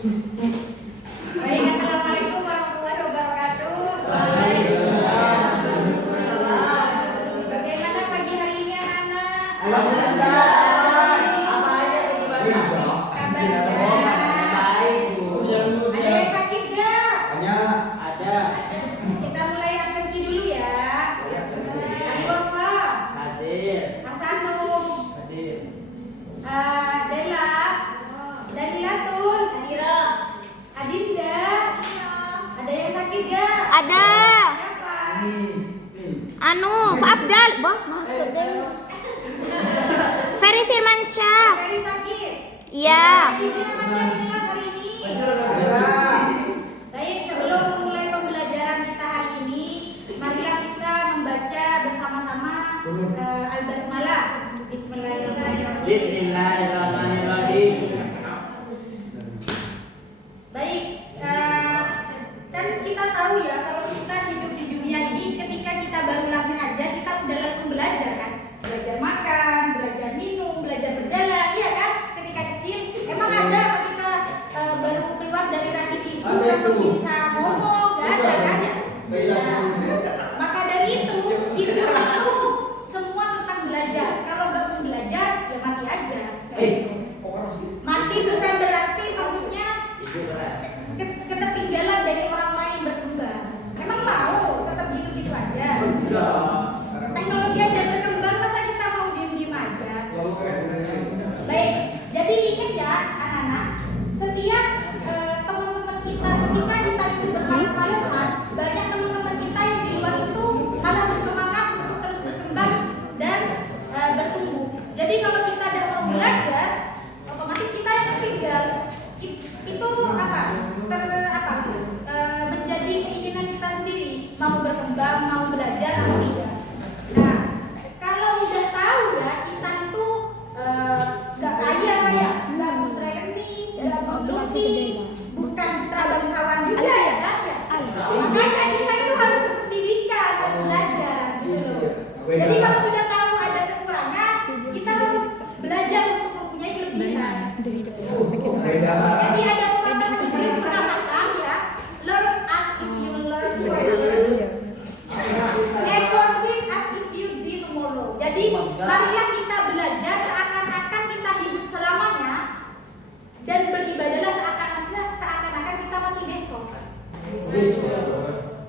Baik, assalamualaikum warahmatullahi wabarakatuh. Bagaimana pagi hari ini anak-anak? Alhamdulillah. Ada yang sakit gak? Ada. Kita mulai absensi dulu ya. Ayu Wafas, Hadir. Hasanum, Hadir. Dela, Danilatun, Adinda. Ada yang sakit gak? Ada. Siapa? Anu, Afdal. Maksudnya Ferry Firmansyah. Ferry sakit? Iya. Izin aja di kelas hari ini. Baik, sebelum memulai pembelajaran kita hari ini, marilah kita membaca bersama-sama Al-Basmalah. Bismillahirrahmanirrahim. Bismillahirrahmanirrahim. Baik, kan kita tahu ya kalau kita hidup di dunia ini, ketika kita baru lahir aja kita udah langsung belajar kan, belajar makan, belajar minum, belajar berjalan, iya kan? Ketika kecil, emang ada ketika baru keluar dari rahim ibu langsung bisa ngomong, gak ada kan ya? Maka dari itu hidup itu semua tentang belajar. Kalau nggak mau belajar ya mati aja. Mati bukan berarti maksudnya ketertinggalan dari orang-orang yang berkembang. Emang mau tetap gitu-gitu aja? Teknologi aja berkembang, masa kita mau diem-diem aja? Baik, jadi ingat ya anak-anak, setiap teman-teman kita ketika kita itu bermalas-malasan, banyak teman-teman kita yang di luar itu malah bersemangat untuk terus berkembang dan bertumbuh. Jadi kalau kita tidak mau belajar, otomatis kita yang tertinggal. Itu menjadi keinginan kita sendiri, mau berkembang, mau belajar atau tidak. Nah, kalau udah tahu ya kita itu nggak kaya ya, nggak putra rekening, nggak bukti, bukan putra bangsawan juga ya kan ya. Makanya kita itu harus berpendidikan, harus belajar gitu loh. Jadi kalau sudah tahu ada kekurangan, kita harus belajar untuk mempunyai kelebihan. Jadi ada pepatah Inggris mengatakan ya, learn as if you learn today, never sit as if you did tomorrow. Jadi marilah kita belajar seakan-akan kita hidup selamanya dan beribadahlah seakan-akan kita mati besok.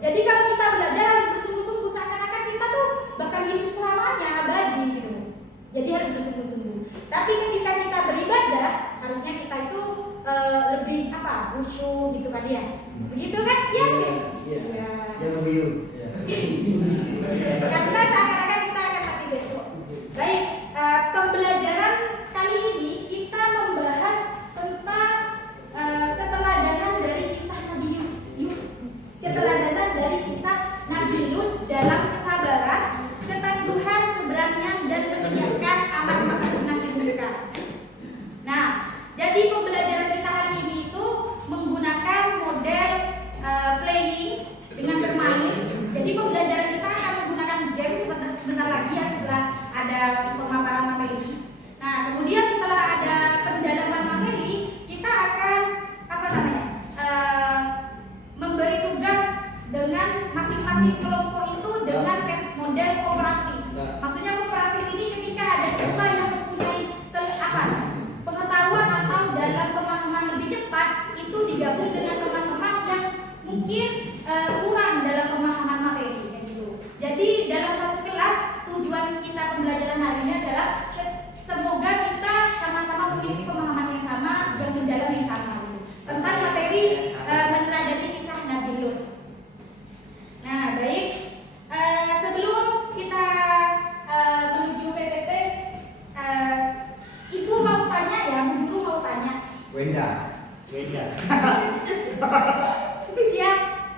Jadi kalau kita belajar harus bersungguh-sungguh, seakan-akan kita tuh bakal hidup selamanya abadi gitu. Jadi harus bersungguh-sungguh. Tapi ketika kita beribadah, harusnya kita itu lebih khusyuk gitu kan ya. Begitu kan? Iya sih. Iya. Karena seakan-akan kita akan mati besok. Baik, pembelajaran kali ini kita membahas tentang keteladanan dari kisah Nabi Yusuf. Keteladanan dari kisah Nabi Lut dalam kesabaran, ketangguhan, keberanian dan meninggalkan amal ma'ruf nahi munkar. Nah, jadi pembelajaran kita hari ini itu menggunakan model playing dengan bermain. Jadi pembelajaran kita akan menggunakan game sebentar lagi ya setelah ada pemaparan materi. Nah, kemudian setelah ada pendalaman materi, kita akan memberi tugas dengan masing-masing kelompok itu dengan model kooperatif. Maksudnya kooperatif ini ketika ada siswa yang mempunyai pengetahuan atau dalam pemahaman lebih cepat, itu digabung dengan teman-teman yang mungkin kurang dalam pemahaman materi gitu. Jadi dalam satu kelas tujuan kita pembelajaran hari ini adalah semoga kita sama-sama memiliki pemahaman yang sama, yang mendalam yang sama tentang materi meneladani kisah Nabi Lut. Nah, baik, sebelum kita menuju PPT, Ibu mau tanya ya, Bu Guru mau tanya. Wenda.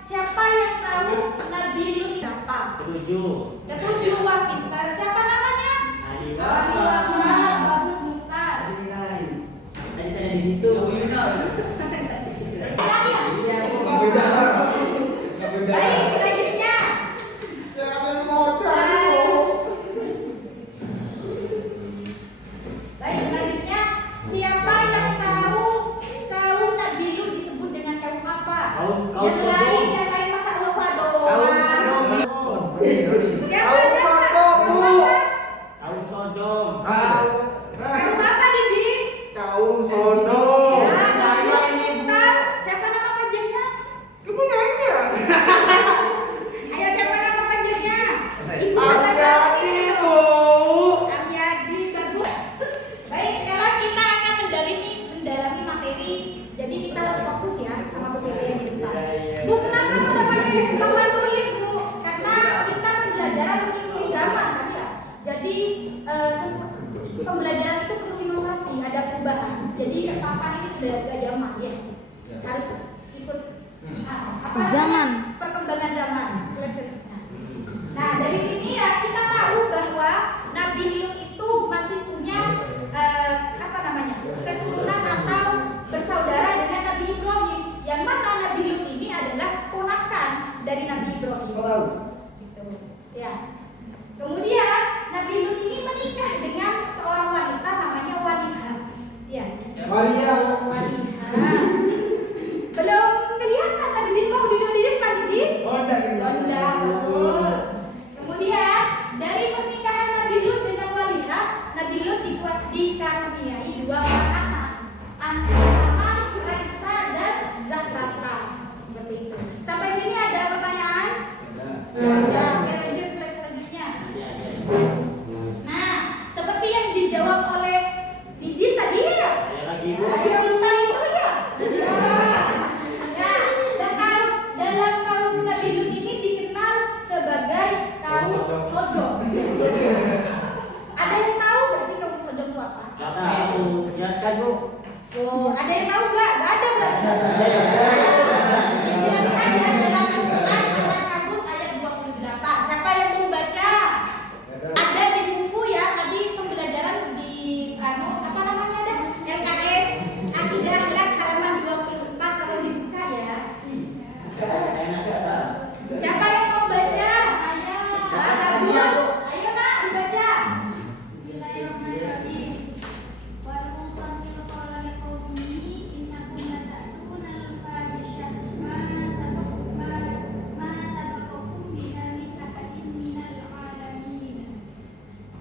Siapa yang tahu Nabi Lut berapa? Ketujuh, wah pintar. Siapa namanya? Ali Wasma, Bagus Muktas. Tadi saya di situ. Baik, selanjutnya. Baik, selanjutnya siapa yang tahu Nabi Lut kaum sono. Ya, Saya bagus, ini Bu. tuntas. Siapa nama panjangnya? Kamu nanya. Ayo, siapa nama panjangnya? Ibu sabar banget Hati-hati ini. Bu. Amyadi, bagus. Baik, sekarang kita akan mendalami materi. Jadi kita harus fokus ya sama PPT yang di depan. Bu, kenapa udah pakai papan tulis, Bu? Karena kita pembelajaran mengikuti zaman kan ya. Jadi pembelajaran itu perlu inovasi, ada perubahan. Jadi papan ini sudah agak zaman ya. Harus ikut Zaman. perkembangan zaman. Selanjutnya. Nah, dari sini ya kita tahu bahwa Nabi Lut itu masih punya keturunan atau bersaudara dengan Nabi Ibrahim. Yang mana Nabi Lut ini adalah ponakan dari Nabi Ibrahim. Gitu. Ya. Kemudian Nabi Lut ini menikah dengan seorang wanita namanya Walihah. Ya. Maria. Walihah. Belum kelihatan tadi Bin mau duduk di depan Bin. Honda Bagus. Kemudian dari pernikahan Nabi Lut dengan Walihah, Nabi Lut dikaruniai dua orang anak. Anak pertama Raisa dan Zahrata. Seperti itu. Sampai sini ada pertanyaan? Ada. Oke, lanjut slide selanjutnya. Nah, seperti yang dijawab oleh Didin tadi ya. Ayo minta itu ya. Ya, dalam kaum Nabi Lut ini dikenal sebagai kaum Sodom. Ada yang tahu nggak sih kaum Sodom itu apa? Jelaskan Bu. Oh, ada yang tahu nggak? Nggak ada berarti. Jelaskan ya dalam Al-Quran Al-Ankabut ayat 28. Siapa yang mau baca? Ada di buku ya tadi pembelajaran di apa namanya ada LKS Akidah Akhlak halaman 24 kalau dibuka ya. Siapa yang mau baca? Saya. Bagus. Ayo Nak dibaca. Bismillahirrahmanirrahim. Walau qantil qala liqaumihi innakum lata'tuna al-fahisha ma sabaqakum biha min ahadin minal alamin.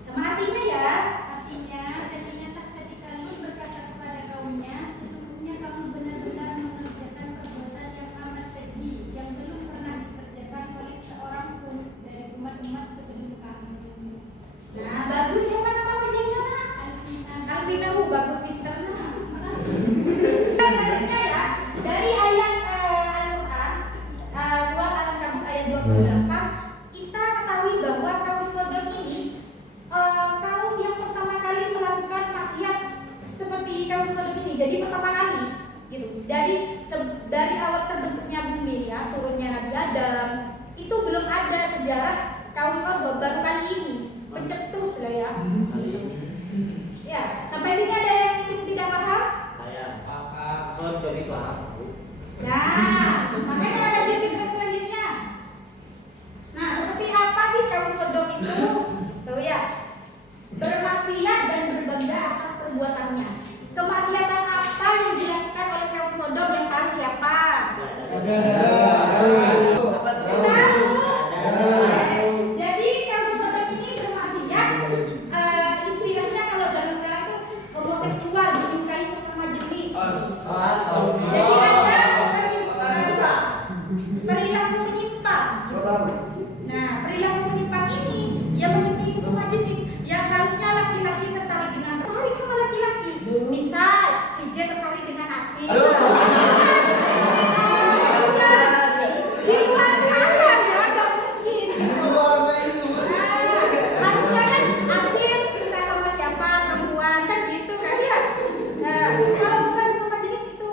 Sama artinya ya. Artinya, dan ingatlah ketika Lut berkata kepada kaumnya, sesungguhnya kamu benar-benar mengerjakan perbuatan yang amat keji yang belum pernah dikerjakan oleh seorang pun dari umat-umat sebelum kamu. Nah, bagus siapa nama penyanyi Nak? Alvina, bagus pinter Nak. Selanjutnya ya, dari ayat Al-Quran surat Al-Ankabut ayat 28, kita ketahui bahwa kaum Sodom ini kaum yang pertama kali melakukan maksiat seperti kaum Sodom ini. Jadi pertama kali gitu. Dari awal terbentuknya bumi ya, turunnya Nabi Adam, itu belum ada sejarah kaum Sodom, baru kali ini pencetus lah ya. Ya, sampai sini ada yang tidak paham? Sodom itu apa Bu? Nah, makanya ada jenis selanjutnya. Nah, seperti apa sih kaum Sodom itu? Tahu ya? Bermaksiat dan berbangga atas perbuatannya. Kemaksiatan apa yang dilakukan oleh kaum Sodom yang tahu siapa? Tahu. Jadi kaum Sodom ini bermaksiat. Istilahnya kalau dalam sekarang itu homoseksual, menyukai sesama jenis. Jadi ada perilaku menyimpang. Nah, perilaku menyimpang ini yang menyukai sesama jenis yang harusnya laki-laki tertarik sama laki-laki. Misal, VJ tertarik dengan Asin. Di luar kanan ya, gak mungkin. Harusnya kan Asin suka sama siapa, perempuan kan gitu kan ya. Nah, kalau suka sesama jenis itu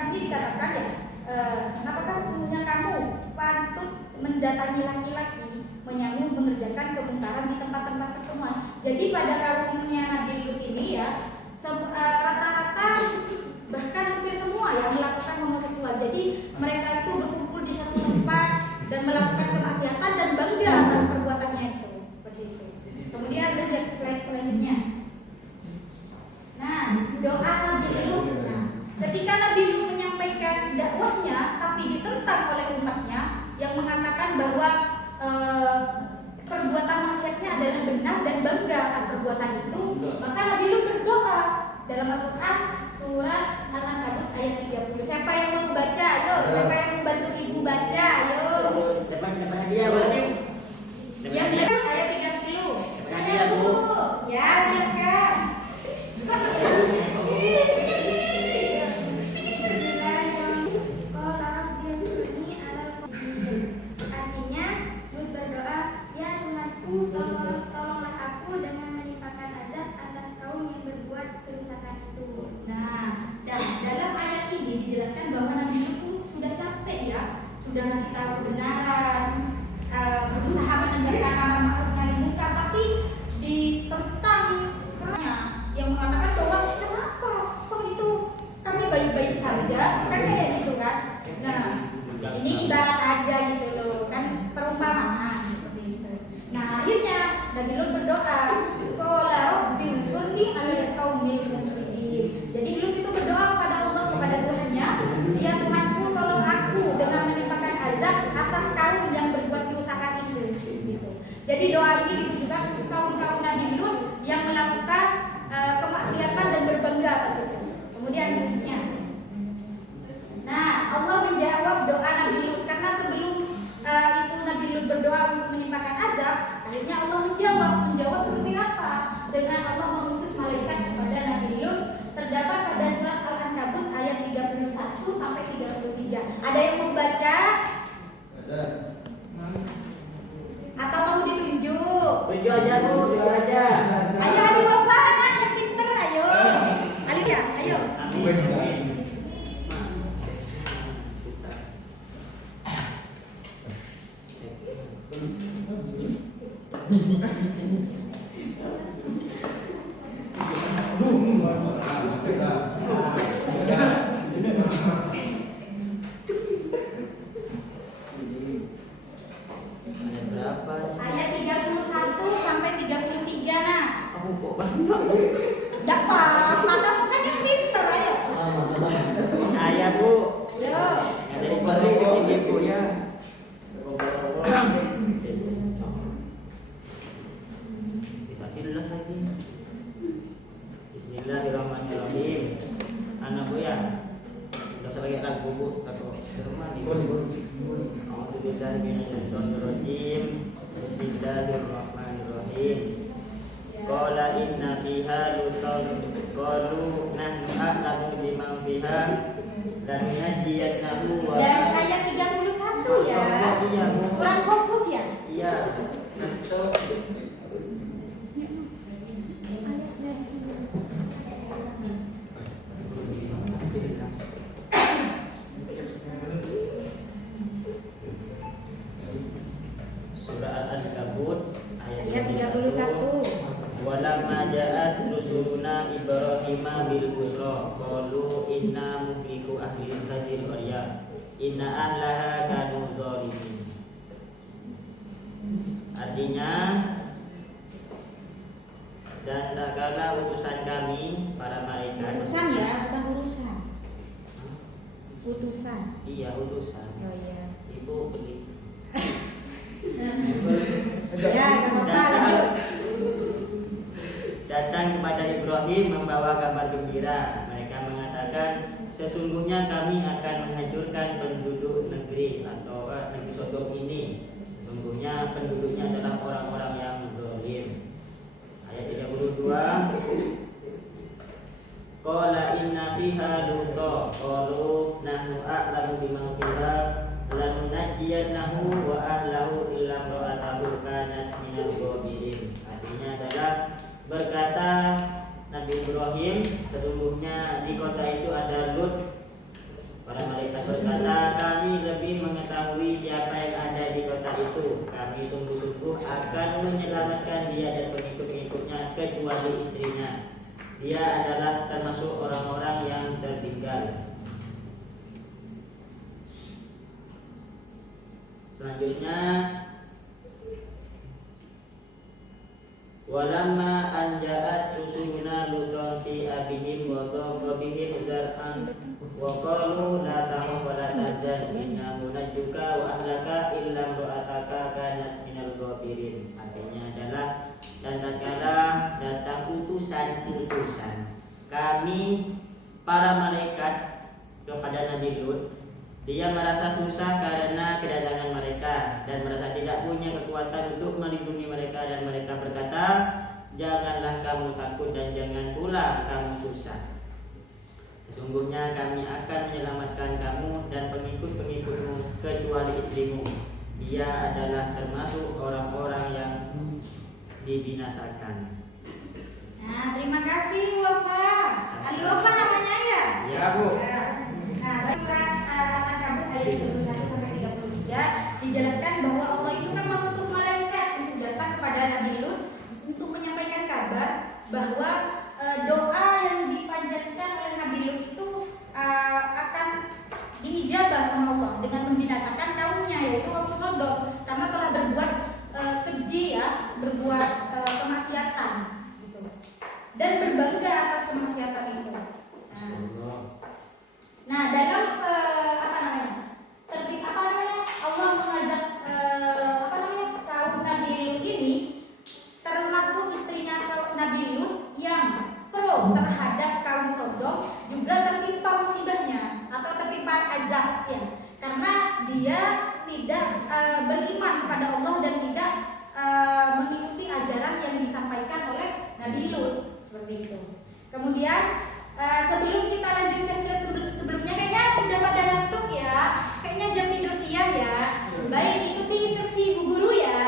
sendiri dikatakan ya, apakah sesungguhnya kamu patut mendatangi laki-laki menyambung mengerjakan kemungkaran di tempat-tempat pertemuan. Jadi pada kaumnya Nabi Lut ini ya, rata-rata bahkan hampir semua ya melakukan homoseksual. Jadi mereka itu berkumpul di satu tempat dan melakukan kemaksiatan dan bangga atas perbuatannya itu. Seperti itu. Kemudian lihat slide selanjutnya. Nah, doa Nabi Lut. Nah, ketika Nabi Lut menyampaikan dakwahnya tapi ditentang oleh umatnya yang mengatakan bahwa perbuatan maksiatnya adalah benar dan bangga atas perbuatan itu, maka Nabi Lut berdoa dalam Al-Quran surat Al-Ankabut ayat 30. Siapa yang mau baca? Ayo, siapa yang mau bantu ibu baca? Ayo. Depan dia, berarti. Yang depan ayat 30. Depan dia, Bu. Ya, silakan. Artinya, Lut berdoa, ya Tuhanku, tolonglah aku dengan menimpakan azab atas kaum yang berbuat kerusakan itu. Nah, dan dalam ayat ini dijelaskan bahwa Nabi Lut sudah capek ya, sudah ngasih tahu kebenaran, berusaha menegakkan amar ma'ruf nahi munkar, tapi ditentang yang mengatakan bahwa kenapa kok itu kami baik-baik saja, kan kayak gitu kan. Nah, ini ibarat aja gitu loh, kan perumpamaan seperti itu. Nah, akhirnya Nabi Lut berdoa, qala rabbil sunni 'alal qaumil muslimin. Jadi Lut itu berdoa kepada Allah, kepada Tuhannya, ya Tuhanku tolong aku dengan menimpakan azab atas kaum yang berbuat kerusakan itu. Gitu. Jadi doa ini ditujukan untuk kaum-kaum Nabi Lut yang melakukan kemaksiatan dan berbangga atas itu. Kemudian selanjutnya, nah Allah menjawab doa Nabi Lut karena sebelum itu Nabi Lut berdoa untuk menimpakan azab, akhirnya Allah menjawab seperti apa? Dengan Allah mengutus malaikat kepada Nabi Lut. Terdapat pada surat Al-Ankabut ayat 31 sampai 33. Ada yang mau baca? Ada. Atau mau ditunjuk? Tunjuk aja, Bu, tunjuk aja. Ayo adik bapak, anak yang pinter, ayo. Alia, ayo. Amin. Ayat 31 sampai 33 nah. Kamu kok banyak? Enggak apa-apa, kamu kan yang pinter, ayo. Saya, Bu. Ayo. Yang dari balik bikin gitu ya. Bismillah lagi. Bismillahirrahmanirrahim. Anak Bu ya. Enggak usah pakai lagu, Bu, atau firman di Alhamdulillah minasyaitonirrajim. Bismillahirrahmanirrahim. Qala inna fiha lutan qalu nahnu a'lamu biman fiha dan najiyanahu wa Dari ayat 31 ya. Iya, Bu. Kurang fokus ya? Iya. Surah Al-Ankabut Ayat 31. Walamma ja'at rusuluna Ibrahima bil busra qalu inna muhliku ahli hadhihi qaryah inna ahlaha kanu zalimin. Artinya, dan tak kala utusan kami para malaikat. Utusan ya, bukan urusan. Utusan. Iya, utusan. Oh iya. Ibu pergi. Ya, enggak apa-apa, lanjut. Datang kepada Ibrahim membawa kabar gembira. Mereka mengatakan, sesungguhnya kami akan menghancurkan penduduk negeri atau negeri Sodom ini. Sesungguhnya penduduknya adalah orang-orang yang zalim. Ayat 32. Qala inna fiha luta qalu nahnu a'lamu biman fiha lanunajjiyannahu wa ahlahu illa imra'atahu kanat minal ghabirin. Artinya adalah berkata Nabi Ibrahim, sesungguhnya di kota itu ada Lut Dia adalah termasuk orang-orang yang tertinggal. Selanjutnya, walamma anja'at rusuluna lutan fi abihim wa dhabihim zar'an wa qalu la takhaf wa la tahzan inna munajjuka wa ahlaka illa imra'ataka kanat minal ghafirin. Artinya adalah, dan tatkala datang utusan-utusan kami para malaikat kepada Nabi Lut, dia merasa susah karena kedatangan mereka dan merasa tidak punya kekuatan untuk melindungi mereka, dan mereka berkata, janganlah kamu takut dan jangan pula kamu susah. Sesungguhnya kami akan menyelamatkan kamu dan pengikut-pengikutmu kecuali istrimu. Dia adalah termasuk orang-orang yang dibinasakan. Nah, terima kasih Wafa. Ali Wafa namanya ya? Ya, Bu. Nah, surat Al-Ankabut ayat 31 sampai 33 dijelaskan bahwa Allah itu kan mengutus malaikat untuk datang kepada Nabi Lut untuk menyampaikan kabar bahwa doa yang dipanjatkan oleh Nabi Lut itu akan diijabah sama Allah dengan membinasakan kaumnya, yaitu kaum Sodom, karena telah berbuat keji ya, berbuat kemaksiatan gitu. Dan berbangga atas kemaksiatan itu. Nah, dalam Allah mengajak kaum Nabi Lut ini, termasuk istrinya kaum Nabi Lut yang pro terhadap kaum Sodom juga tertimpa musibahnya atau tertimpa azab ya, karena dia tidak beriman kepada Allah dan tidak mengikuti ajaran yang disampaikan oleh Nabi Lut seperti itu. Kemudian sebelum kita lanjut ke slide sebelumnya, kayaknya sudah pada ngantuk ya, kayaknya jam tidur siang ya. Baik, ikuti instruksi ibu guru ya.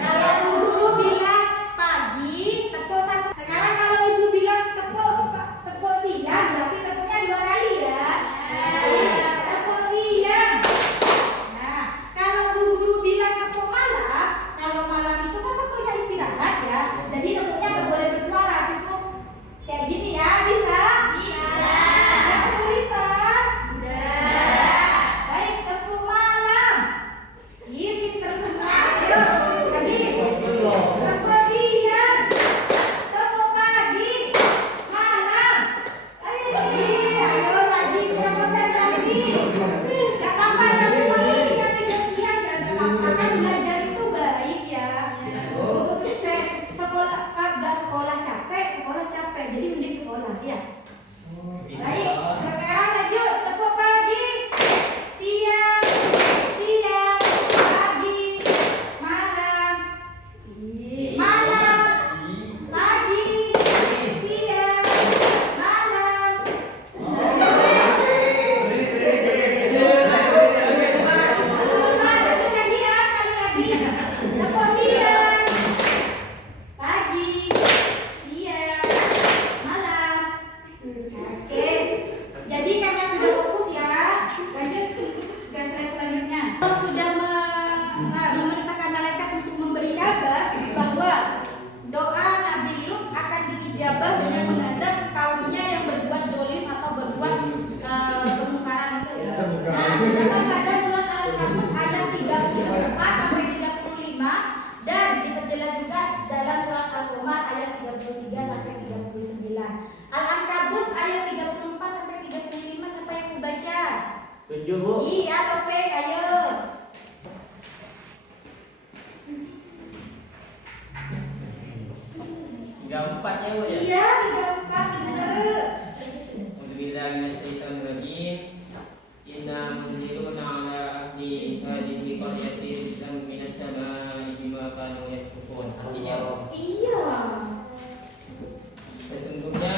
Kalau ibu guru bilang pagi, tepuk satu. Sekarang kalau ibu bilang tepuk siang, berarti tepuknya 2 kali ya. Tepuk siang. Nah, kalau ibu guru bilang tepuk malam, kalau malam itu kan tepuknya istirahat ya. Jadi tepuknya nggak boleh bersuara, cukup kayak gini ya, bisa? Bisa. Nggak kesulitan? Enggak. Baik, tepuk malam. Iya, pinter semua. Ayo, lagi. Tepuk siang. Tepuk pagi. Malam. Ayo lagi. Kita konsentrasi. Gak apa-apa, kita tidur siang ya. Gak apa-apa, kan belajar itu baik ya. Untuk sukses. Sekolah, gak sekolah capek, sekolah capek. Jadi mending sekolah, ya. Baik, sekarang lanjut. Tepuk pagi, siang, pagi, malam, pagi, siang, malam. Lagi ya, sekali lagi. Tepuk siang, pagi, siang, malam. Oke, jadi karena sudah fokus ya, lanjut ke slide selanjutnya. Allah sudah memerintahkan malaikat untuk memberi kabar bahwa doa Nabi Lut akan diijabah dengan mengazab kaumnya yang berbuat dolim atau berbuat kemungkaran itu. Nah, terdapat pada surat Al-Ankabut ayat 34 sampai 35 dan diperjelas juga dalam surat Al-Qamar ayat 33 sampai 39. Al-Ankabut ayat 34 sampai 35, sampai yang membaca. 7, Bu. Iya, Topeng, ayo. 34 ya, Bu ya. Iya, 34 bener. Alhamdulillah minasyaitonirrajim. Inna munziluna ala ahli hadhihi qaryatin lam minasy-syama'i bima kanu yasqun. Artinya Iya. sesungguhnya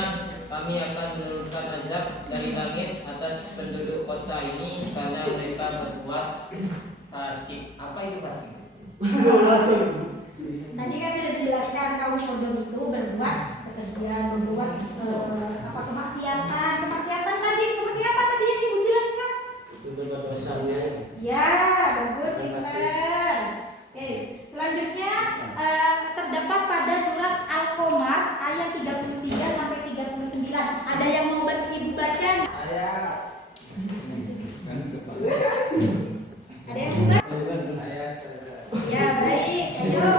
kami akan menurunkan azab dari langit atas penduduk kota ini karena mereka berbuat fasik. Apa itu fasik? Tadi kan sudah dijelaskan kaum Sodom itu berbuat kekejian, berbuat kemaksiatan. Kemaksiatan tadi seperti apa tadi yang Ibu jelaskan? Itu berbuat dosanya. Ya, bagus, pinter. Oke, selanjutnya terdapat pada surat Al-Qamar ayat 33 sampai 35 baca? Saya. Ada yang buka? Saya. Ya baik, ayo.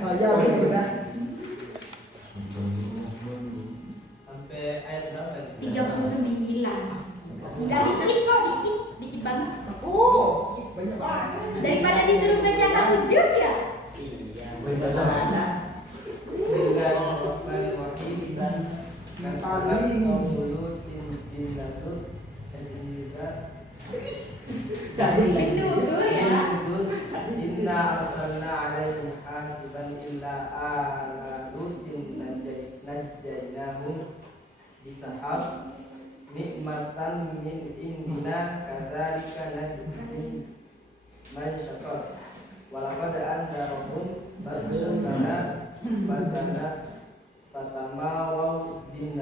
Saya udah. Sampai ayat berapa? 39. Udah dikit kok, dikit banget. Oh, banyak banget. Daripada disuruh baca satu juz ya. Iya, bagaimana? Bismillahirrahmanirrahim. Katakan kaum mulut in latul Menuduh ya. Inna arsalna alaihim hasiban illa ala lutin najjaynahum bisahab nikmatan min indina kadzalika najzi man syakar walaqad anzarahum ba'dana badana fatamawaw bin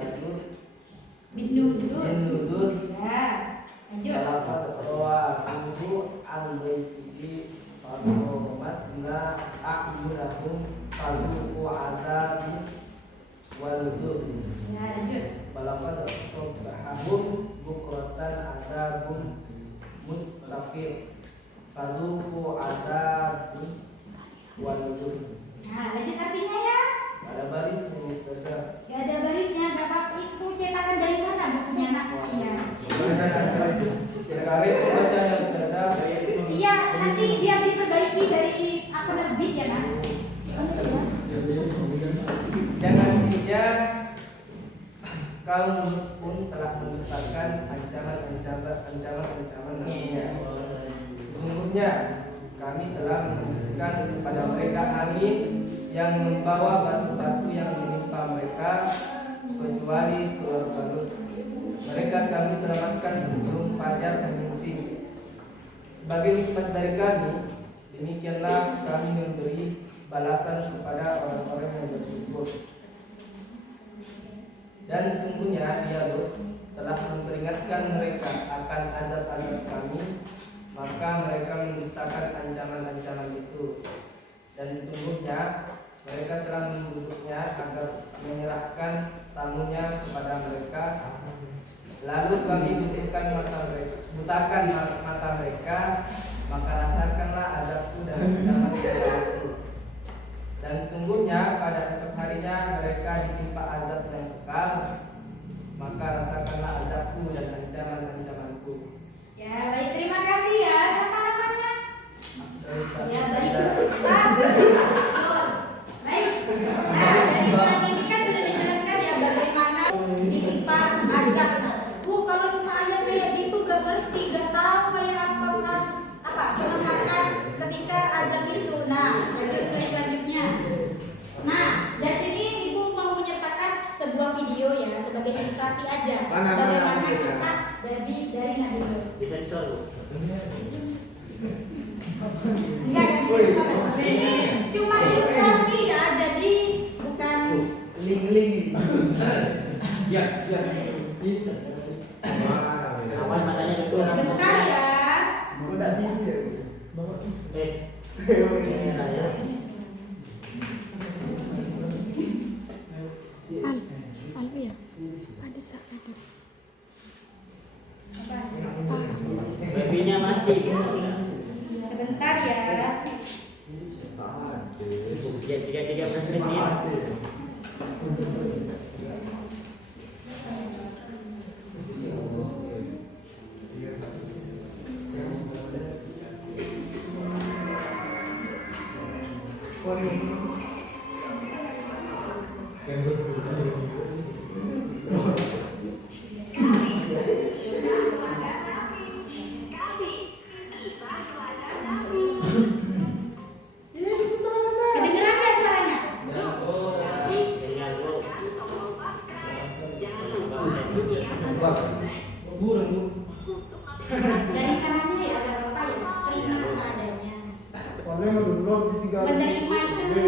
nudur Ya, lanjut. walaqad rawahu al-baiti masna a'yunahum faluqu adabi waludur Ya, lanjut. walaqad sabbahahum bukratan adabun mustaqir faluqu adabun waludur. Nah, lanjut artinya ya. Ada baris ini Ustazah. Ya ada barisnya, gak apa itu cetakan dari sana bukunya nak. Iya. Kira-kira itu baca ya Ustazah. Iya, nanti biar diperbaiki dari apa terbit ya nak. Jangan dia kaum pun telah mendustakan ancaman nantinya. Sesungguhnya kami telah menembuskan kepada mereka angin yang membawa batu-batu yang menimpa mereka kecuali keluarga Lut. Mereka kami selamatkan sebelum fajar menyingsing. Sebagai nikmat dari kami, demikianlah kami memberi balasan kepada orang-orang yang bersyukur. Dan sesungguhnya dia Lut telah memperingatkan mereka akan azab-azab kami, maka mereka mendustakan ancaman-ancaman itu. Dan sesungguhnya mereka telah membuduknya agar menyerahkan tamunya kepada mereka. Lalu kami butakan mata mereka, maka rasakanlah azabku dan ancaman-ancamanku. Dan sesungguhnya pada esok harinya mereka ditimpa azab yang kekal, maka rasakanlah azabku dan ancaman-ancamanku. Ya baik, terima kasih ya. Siapa namanya? Ya baik, Ustaz. Baik. Nah, dari surat ini kan sudah dijelaskan ya bagaimana ditimpa azab. Kalau cuma ayat kayak gitu gak ngerti, gak tahu kayak apa penampakan ketika azab itu. Nah, lanjut selanjutnya. Nah, dari sini Ibu mau menyertakan sebuah video ya sebagai ilustrasi aja bagaimana kisah dari Nabi Lut. Disensor. Enggak, ini cuma ilustrasi ya, jadi bukan. Ling-ling. Ya. Apa matanya betul? Bentar ya. Udah dia. Ya. Alwi ya? Ada satu. Babinya mati. Sebentar ya. Tiga 13 menit. Kedengeran nggak suaranya? Dari sananya ya agak apa ya? Terima apa adanya. Menerima itu.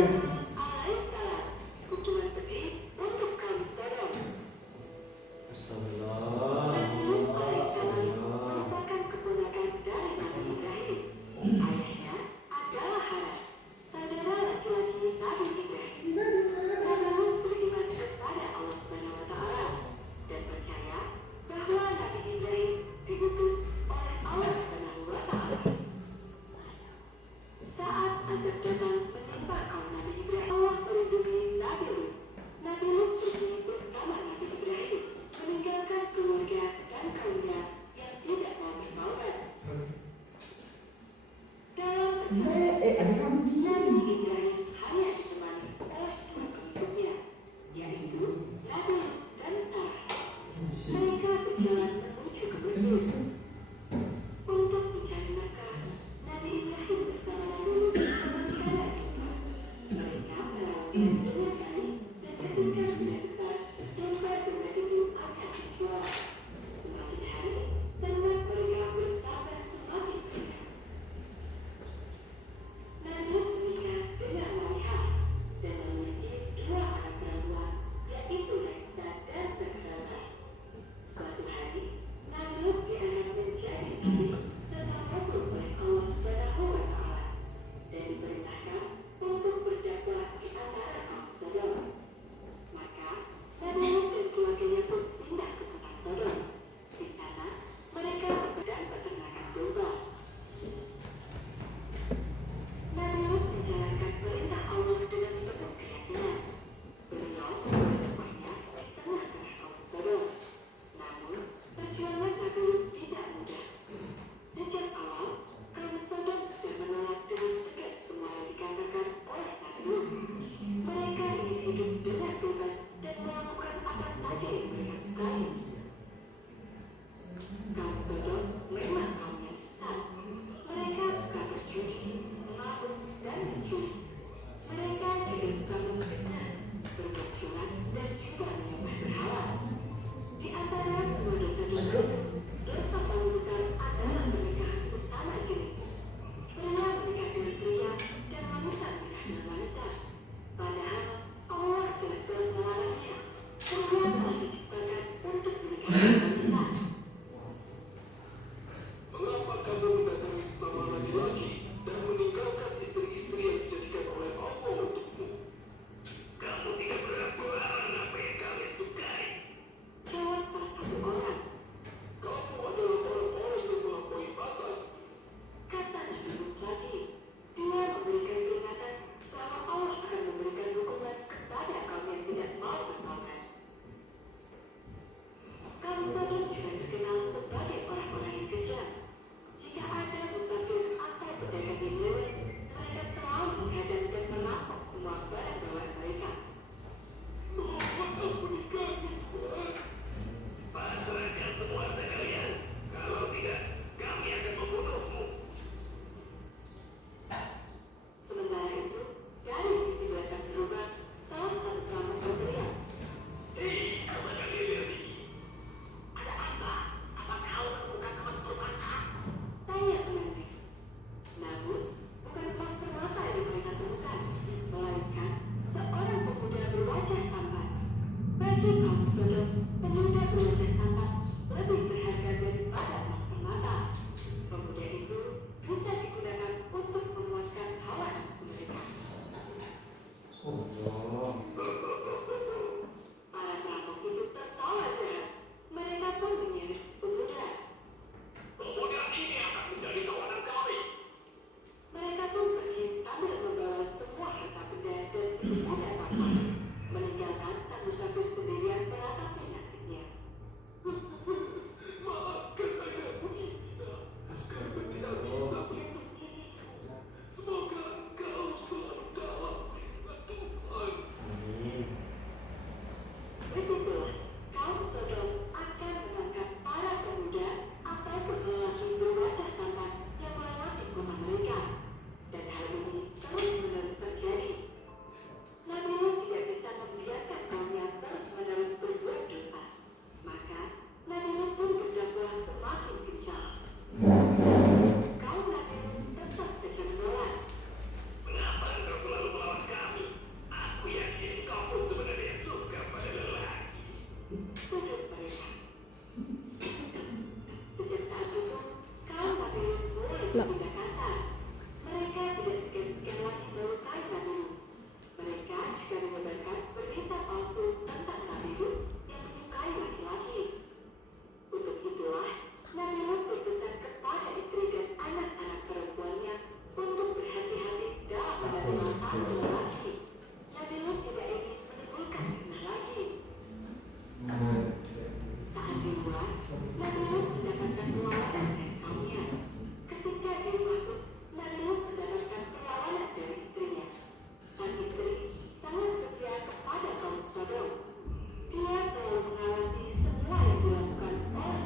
Dia selalu mengawasi semua yang dilakukan oleh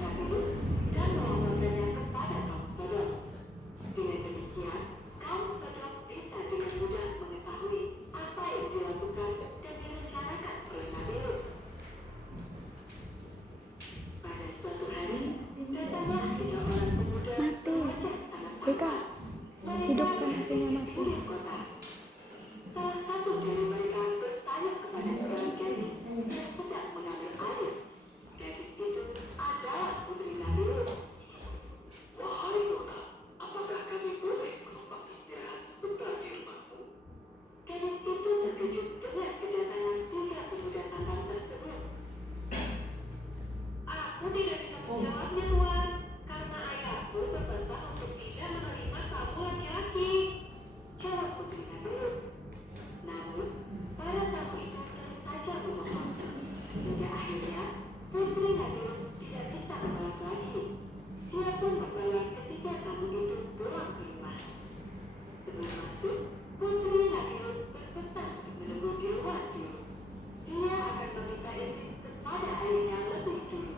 Jawabnya Tuan, karena ayahku berpesan untuk tidak menerima kamu laki-laki. Jawab Putri Nabilu. Namun, para tamu itu terus saja memohon. Hingga akhirnya, Putri Nabilu tidak bisa menolak lagi. Dia pun membawa ketiga tamu itu pulang ke rumah. Sebelum masuk, Putri Nabilu berpesan untuk menunggu di luar dulu. Dia akan meminta izin kepada ayahnya lebih dulu.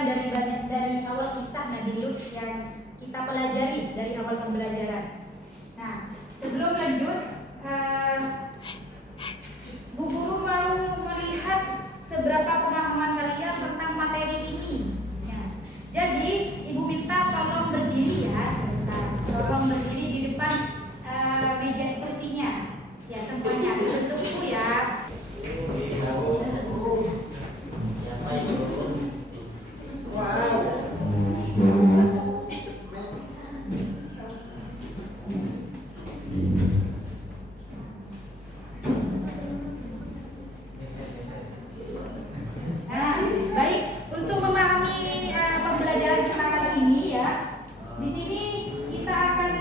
lanjutan dari awal kisah Nabi Lut yang kita pelajari dari awal pembelajaran. Nah, sebelum lanjut, Bu Guru mau melihat seberapa pemahaman kalian tentang materi ini. Ya. Jadi, Ibu minta tolong berdiri ya, sebentar. Tolong berdiri di depan meja kursinya. Ya, semuanya bentuk Ibu ya. Siapa itu? Nah, baik. Untuk memahami pembelajaran kita kali ini ya, di sini kita akan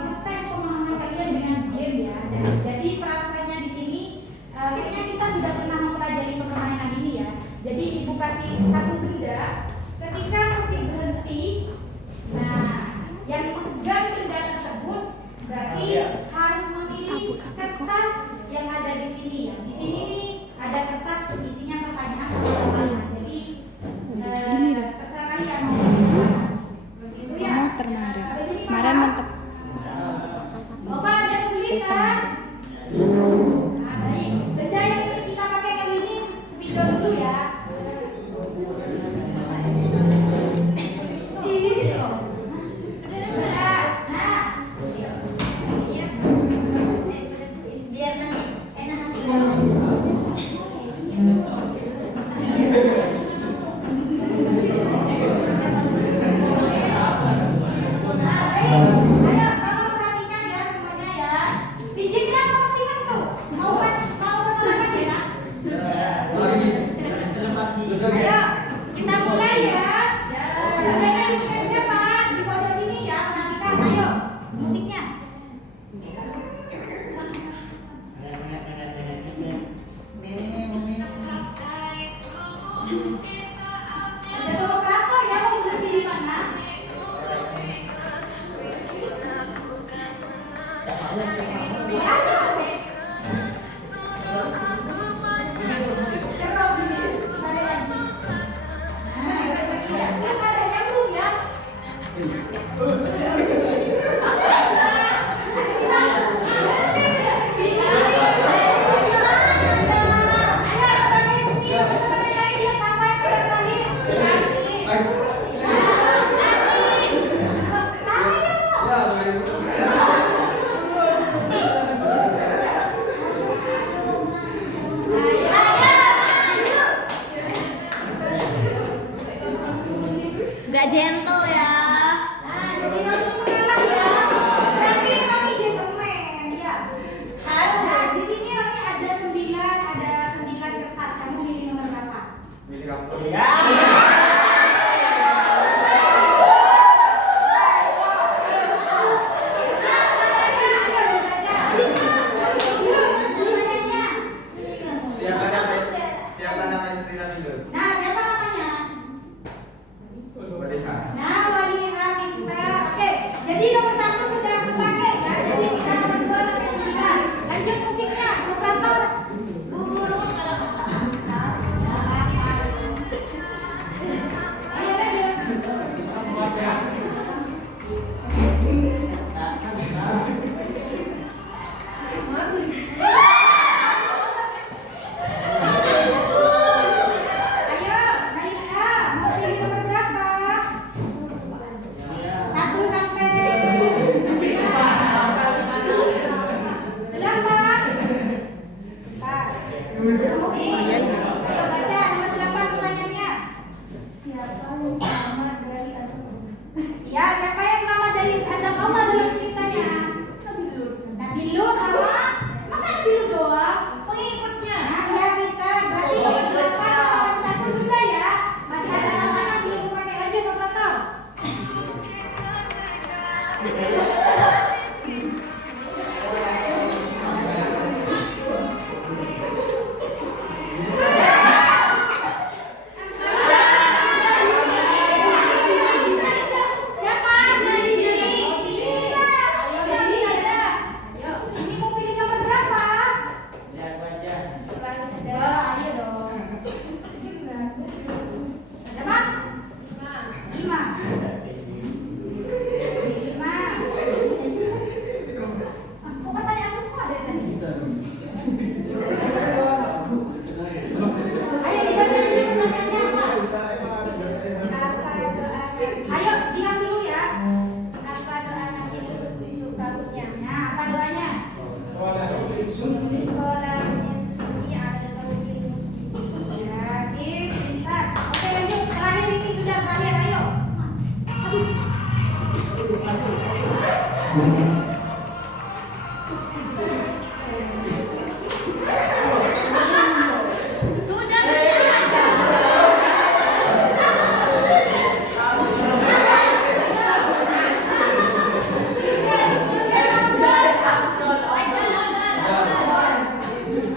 mengetes pemahaman kalian dengan game ya. Jadi peraturannya di sini, kayaknya kita sudah pernah mempelajari permainan ini ya. Jadi Ibu kasih satu benda, ketika musik berhenti, nah yang memegang benda tersebut berarti harus memilih kertas yang ada di sini ya. Di sini nih ada kertas isinya pertanyaan. Jadi terserah kalian mau pilih. Seperti itu ya. Habis ini Kemarin mantep. Bapak ada kesulitan. Nah, baik. Benda yang kita pakai kali ini spidol dulu ya. Biar nanti enak hasilnya. Nah, baik. Ayo, tolong perhatikan ya semuanya ya. Pijit berapa porsinya tuh? Mau ketemu aja ya? Ayo, kita mulai ya. Bendanya dipegang siapa? Di pojok sini ya. Perhatikan, ayo. Musiknya. Ada provokator ya, mau berhenti di mana? Gak gentle ya. Nah, jadi langsung mengalah ya. Berarti kami gentleman ya. Nah, di sini Roni ada 9 kertas. Kamu pilih nomor berapa? Siapa nama istri Nabi Lut? Nah, siapa namanya? Waliha. Nah, Waliha Miftah. Oke, jadi nomor 1 sudah terpakai ya. Jadi kita nomor 2 sampai 9. Lanjut musiknya, operator. Bu Guru. Ayo lanjut. Ayo, Naila, mau pilih nomor berapa? 1 sampai 8. Nih, ayo baca nomor 8 pertanyaannya. Siapa yang selamat dari asap Allah? Ya, siapa yang selamat dari azab Allah dalam ceritanya? Nabi Lut sama? Masa Nabi Lut doang? Pengikutnya. Nah, ya kita berarti nomor 8 sama nomor 1 sudah ya. Masih ada tantangan belum pakai, lanjut operator. Orang yang sunyi ada tauhid muslim. Ya, sip, pintar. Oke, lanjut. Terakhir ini sudah terakhir, ayo. Sudah berjalan.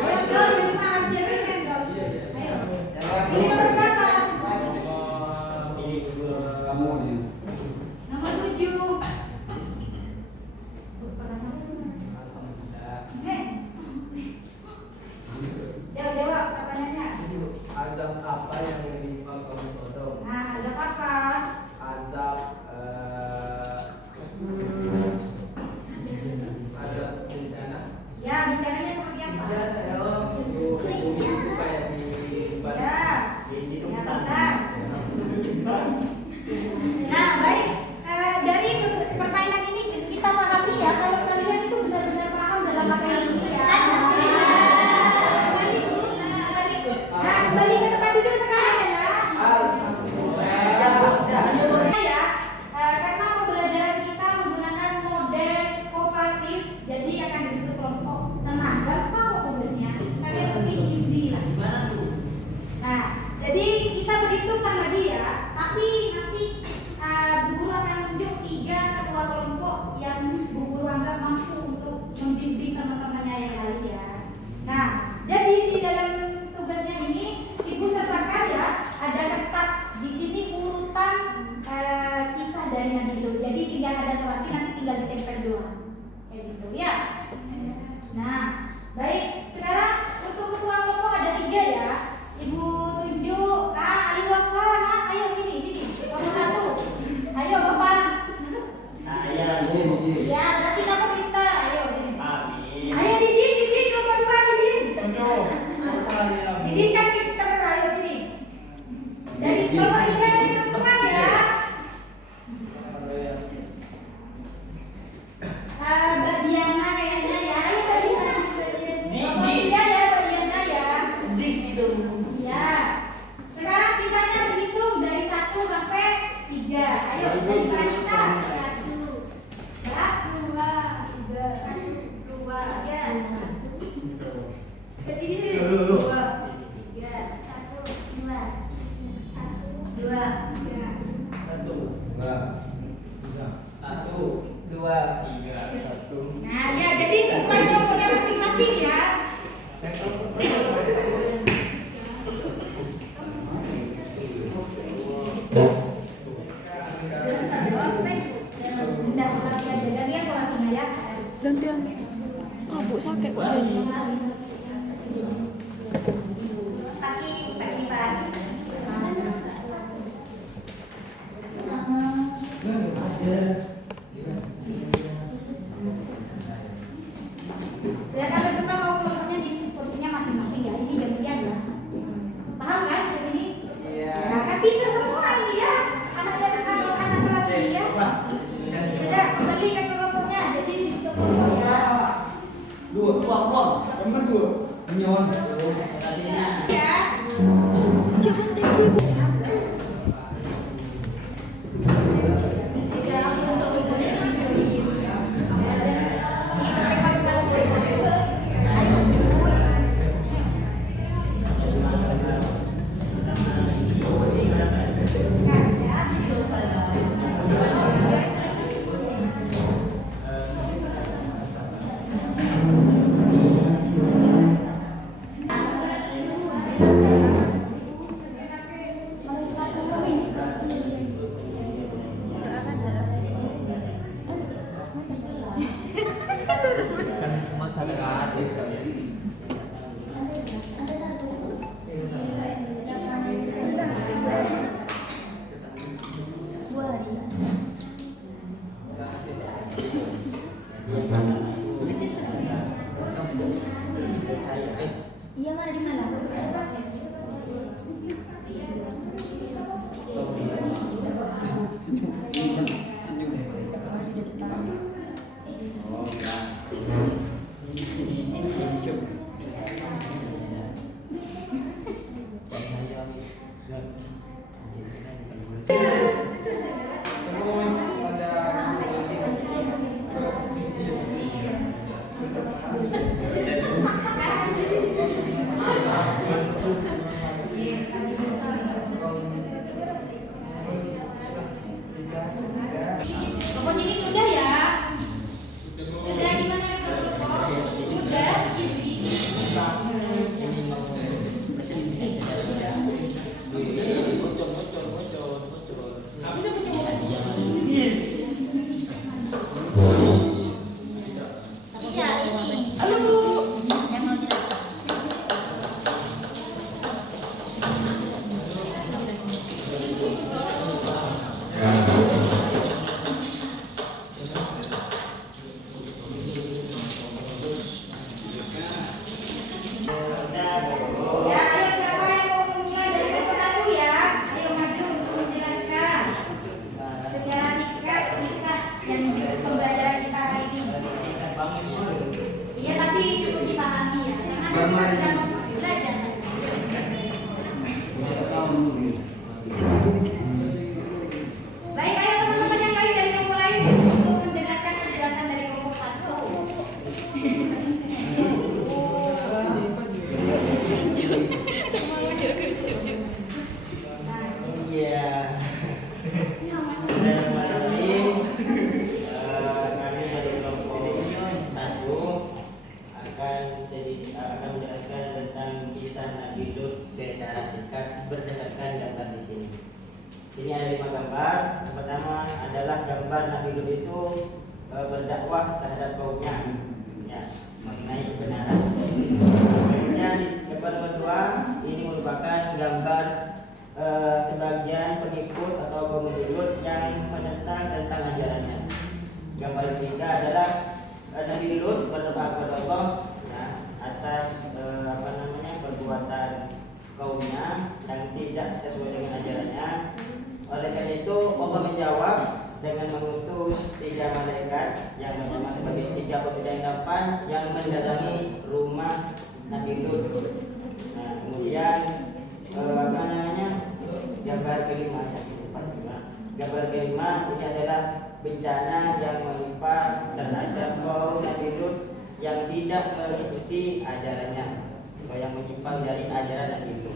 Ayo, Bro, pintar. Jadikan, dong. Ayo. Ini nomor berapa? Nomor 7. Jawab pertanyaannya. Azab apa yang menimpa kaum Sodom? Nah, azab apa? Azab azab bencana. Ya, bencananya seperti apa? Itu kayak di Bali. Ya, Ini ya, hutan. bentar. Nah, baik. Dari permainan ini kita pahami ya, kalau kalian itu benar-benar paham dalam materi ini ya. Nah, kembali ke tempat duduk sekarang ya. Ya, karena pembelajaran kita menggunakan model kooperatif, jadi akan dibentuk kelompok. Tenang, gampang kok tugasnya. Kalian pasti easy lah. Nah, jadi kita berhitungkan lagi ya. Tapi nanti Bu Guru akan tunjuk 3 ketua kelompok yang Bu Guru anggap mampu untuk membimbing teman-temannya yang lain ya. Nah, jadi di dalam tugasnya ini Ibu sertakan ya, ada kertas di sini urutan kisah dari Nabi Lut. Jadi tinggal ada surasi, nanti tinggal ditempel doang. Kayak gitu ya. Nah, baik. Sekarang untuk ketua kelompok ada 3 ya. Ibu tunjuk. Ali Wafa, ayo sini. Nomor 1. Ayo Bapak. Saya Ya, berarti kamu pintar. Ayo sini. Amin. Ayo Didin kelompok 2 Didin. Didin kan pintar, ayo sini. Dari kelompok 3 dari perempuan ya. Mbak Diana kayaknya ya. Ayo Mbak Diana. Kelompok 3 ya Mbak Diana ya. Iya. Sekarang sisanya berhitung dari 1 sampai 3. Ayo dari Mbak Anita. 1, Ya. 2, 3, 1. Berdiri sini. 2, 3, 1, 2, 1, 2. Ya. Satu. Nah, ya jadi sesuai kelompoknya masing-masing ya. Udah surasi aja, gantian surasinya ya. Gantian. Kabuk sakit kok jadi. Pagi pagi. Silakan tentukan mau kelompoknya di kursinya masing-masing ya. Ini gantian ya. Paham kan di sini? Iya. Ya, kan pintar semua ini ya. Anak kelas ini ya. Sudah kembali ke kelompoknya. Jadi di kelompok ya. Ya. Jangan tinggi, Bu. Iya, mari di sana. Kompos ini sudah ya? Sudah gimana kok? Mudah, easy. Iya, ini. Halo Bu. Yang mau jelasin. Ya, ayo siapa yang mau memulai dari kelompok 1 ya? Ayo maju untuk menjelaskan secara singkat kisah dan pembelajaran kita hari ini. Iya, tapi cukup dipahami ya, karena kan kita sedang belajar. Baik, ayo teman-teman yang lain dari kelompok lain untuk mendengarkan penjelasan dari kelompok 1. Iya. Bismillahirrahmanirrahim. Kami dari kelompok 1 akan menjelaskan tentang kisah Nabi Lut secara singkat berdasarkan gambar di sini. Sini ada 5 gambar. Yang pertama adalah gambar Nabi Lut itu berdakwah terhadap kaumnya, ya, mengenai kebenaran. Kemudian gambar kedua ini merupakan gambar sebagian pengikut atau pengikut yang menentang tentang ajarannya. Gambar ketiga adalah Nabi Lut berdoa kepada Allah atas perbuatan kaumnya yang tidak sesuai dengan ajarannya. Oleh karena itu Allah menjawab dengan mengutus 3 malaikat yang bernama sebagai 3 pemuda yang tampan yang mendatangi rumah Nabi Lut. Nah, kemudian gambar kelima ya. Gambar kelima ini adalah bencana yang menimpa terhadap kaum Nabi Lut yang tidak mengikuti ajarannya atau yang menyimpang dari ajaran Nabi Lut.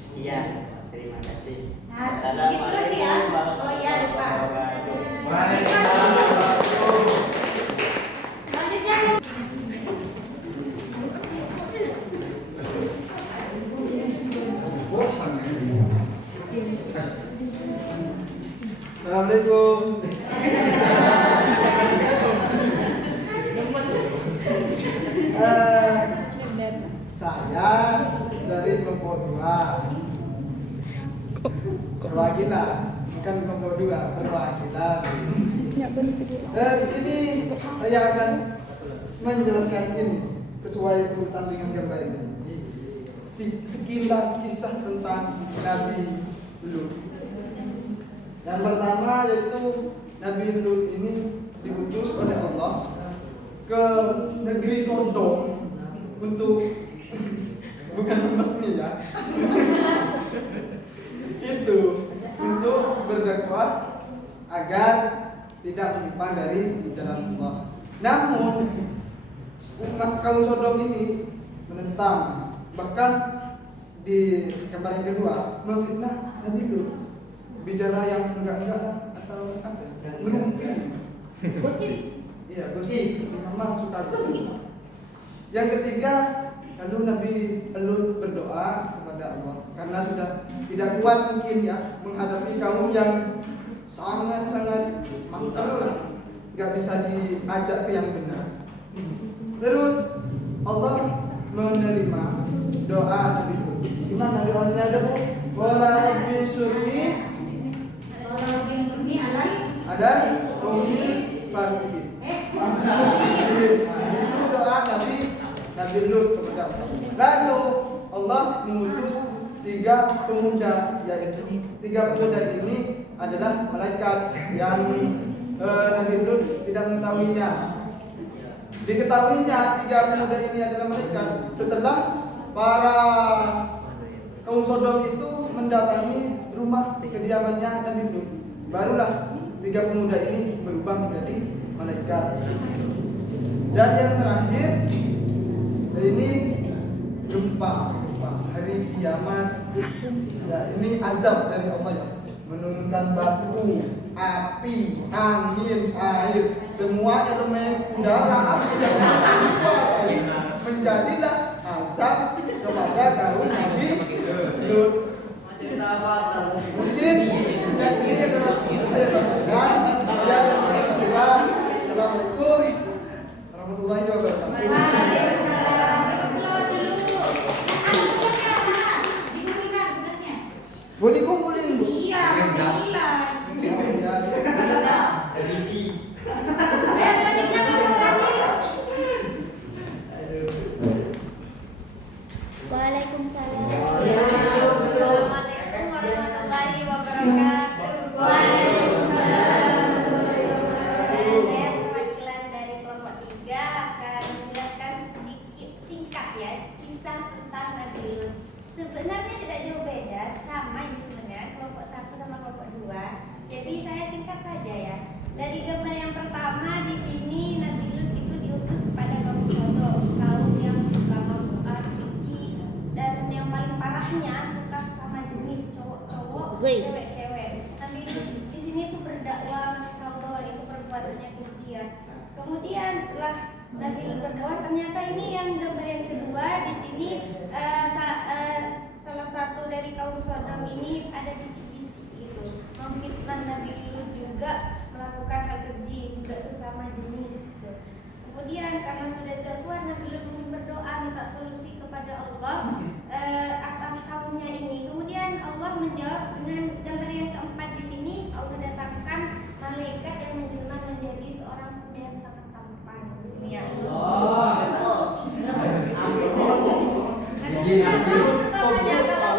Sekian, terima kasih. Nah, gitu terus ya. Oh iya, lupa. Selanjutnya Assalamualaikum. Saya dari kelompok 2 perwakilan, bukan kelompok 2, perwakilan. Di sini saya akan menjelaskan ini sesuai urutan dengan gambar ini. Sekilas kisah tentang Nabi Lut. Yang pertama yaitu Nabi Lut ini diutus oleh Allah ke negeri Sodom untuk bukan membasmi ya. Itu untuk berdakwah agar tidak menyimpang dari jalan Allah. Namun umat kaum Sodom ini menentang, bahkan di gambar yang kedua memfitnah Nabi Lut, bicara yang enggak atau apa? Ngerumpi. Gosip. Iya, gosip. Memang suka gosip. Yang ketiga, lalu Nabi Lut berdoa kepada Allah karena sudah tidak kuat mungkin ya menghadapi kaum yang sangat-sangat mangkal lah, nggak bisa diajak ke yang benar. Terus Allah menerima doa Nabi Lut. Gimana doanya ada Bu? Wala rabbi surni ada Umi Fasikin. Itu doa Nabi Lut kepada Allah. Lalu Allah mengutus 3 pemuda, yaitu 3 pemuda ini adalah malaikat yang Nabi Lut tidak mengetahuinya. Diketahuinya 3 pemuda ini adalah malaikat setelah para kaum Sodom itu mendatangi rumah kediamannya Nabi Lut. Barulah 3 pemuda ini berubah menjadi malaikat. Dan yang terakhir ini gempa hari kiamat. Ya, ini azab dari Allah ya. Menurunkan batu, api, angin, air, semua elemen udara, api dan air dikuasai, menjadilah azab kepada kaum Nabi Lut. Mungkin ya, ini yang saya sampaikan. Saya dan saya kurang. Assalamualaikum warahmatullahi wabarakatuh. Waalaikumsalam. Dikumpulkan dulu. Dikumpulkan tugasnya. Boleh kumpulin Bu? Iya, alhamdulillah. Revisi. Ayo selanjutnya kelompok terakhir. Waalaikumsalam. Assalamualaikum warahmatullahi wabarakatuh. Saya perwakilan dari kelompok 3 akan menjelaskan sedikit singkat ya kisah tentang Nabi Lut. Sebenarnya tidak jauh beda, sama ini sebenarnya kelompok 1 sama kelompok 2. Jadi saya singkat saja ya. Dari gambar yang pertama di sini Nabi Lut itu diutus kepada kaum Sodom, kaum yang suka mabuk, keji, dan yang paling parahnya suka sama jenis cowok-cowok, cewek-cewek. Nabi Lut di sini tuh berdakwah kalau bahwa itu perbuatannya keji ya. Kemudian setelah Nabi Lut berdakwah, ternyata ini yang gambar yang kedua di sini salah satu dari kaum Sodom ini ada bisik-bisik gitu, memfitnah Nabi Lut juga melakukan hal keji juga sesama jenis gitu. Kemudian karena sudah keluar Nabi Lut berdoa minta solusi kepada Allah atas kaumnya ini. Kemudian Allah menjawab dengan gambar yang keempat di sini. Allah datangkan malaikat yang menjelma menjadi seorang pemuda yang sangat tampan. Ini ya. Kalau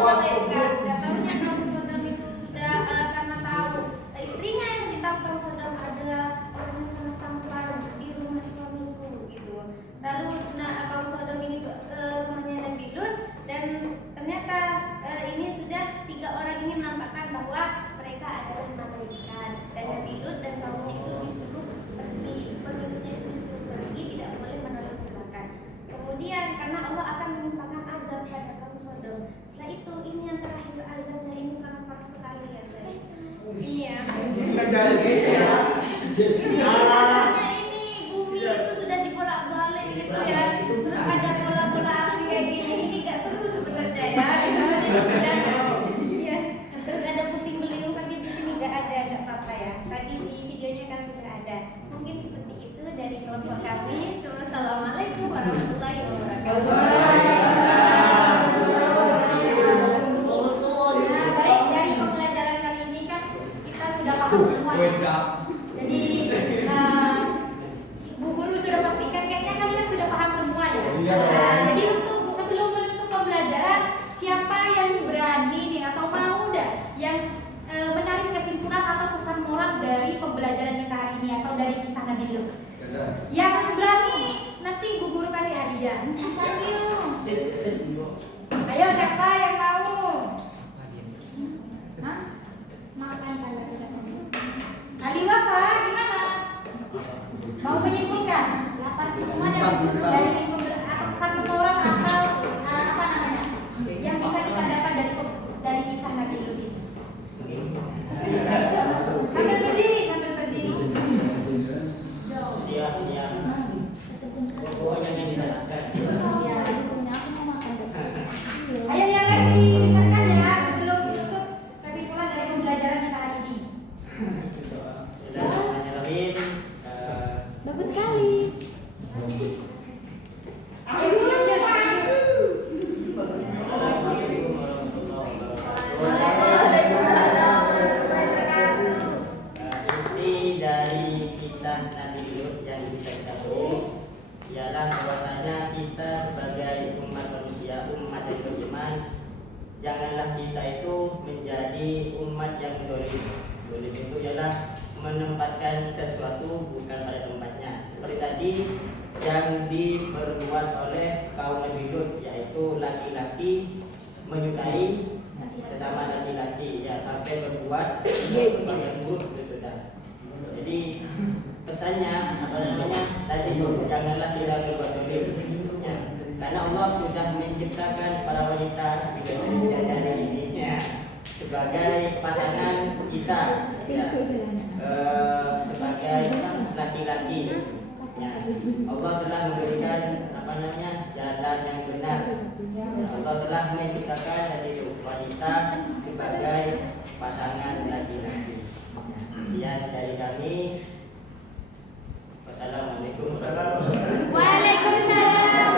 malaikat, nggak tahunya kaum Sodom itu sudah karena tahu istrinya yang si kaum Sodom adalah orang yang sangat tampan di rumah suamiku gitu. Lalu kaum Sodom ini ke rumahnya Nabi Lut dan ternyata ini sudah 3 orang ini menampakkan bahwa mereka adalah malaikat dan Nabi Lut dan kaumnya itu disuruh pergi, penduduknya itu disuruh pergi, tidak boleh menoleh ke belakang. Kemudian karena Allah akan menimpakan azab pada kaum Sodom. Setelah itu ini yang terakhir azabnya ini sangat parah sekali ya guys. Ini ya. Azabnya ini bumi itu sudah dibolak-balik gitu ya. Terus ada bola-bola api kayak gini. Ini gak seru sebenarnya ya. Iya. Terus ada puting beliung tapi di sini gak ada, gak apa-apa ya. Tadi di videonya kan sudah ada. Mungkin seperti itu dari kelompok kami. Assalamualaikum warahmatullahi wabarakatuh. Nah, baik, dari pembelajaran kali ini kan kita sudah paham semua ya. Jadi Bu Guru sudah pastikan kayaknya kalian sudah paham semua ya. Nah, jadi untuk sebelum menutup pembelajaran, siapa yang berani nih atau mau dah yang menarik kesimpulan atau pesan moral dari pembelajaran kita hari ini atau dari kisah Nabi Lut? Yang berani nanti Bu Guru kasih hadiah. Ayo siapa yang mau? Hah? Makan kalau tidak mau. Ali Wafa gimana? Mau menyimpulkan? Lapar simpulan yang dari atau pesan moral atau apa namanya? Yang bisa kita dapat dari kisah Nabi Lut ini. Sambil berdiri. Siap. Pokoknya yang disalahkan. Ayo yang lagi dengarkan ya sebelum menutup kesimpulan dari pembelajaran kita hari ini. Sudah nyalain. Bagus sekali. Ayo lanjut. Inti dari kisah Nabi Lut yang bisa kita ambil ialah bahwasanya kita sebagai umat manusia, umat yang beriman, janganlah kita itu menjadi umat yang dolim. Dolim itu ialah menempatkan sesuatu bukan pada tempatnya. Seperti tadi yang diperbuat oleh kaum Nabi Lut, yaitu laki-laki menyukai sesama laki-laki ya sampai berbuat yang buruk itu sudah. Jadi pesannya apa namanya tadi janganlah kita berbuat dolim. Ya. Karena Allah sudah menciptakan para wanita bidadari ini sebagai pasangan kita, ya. Sebagai laki-laki. Ya. Allah telah memberikan jalan yang benar. Ya, Allah telah menciptakan dari wanita sebagai pasangan laki-laki. Sekian dari kami. Wassalamualaikum warahmatullahi wabarakatuh. Waalaikumsalam.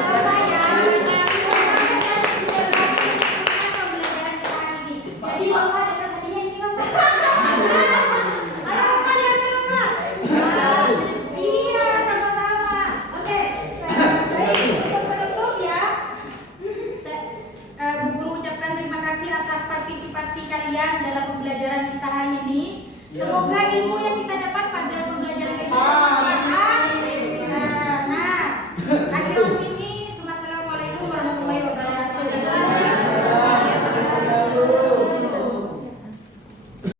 Jadi Bapak datang hadiah ini Bapak. Ayo Bapak diambil Bapak. Iya sama-sama. Oke, baik untuk penutup ya. Bu Guru ucapkan terima kasih atas partisipasi kalian dalam pembelajaran kita hari ini. Semoga ilmu yang kita dapat pada pembelajaran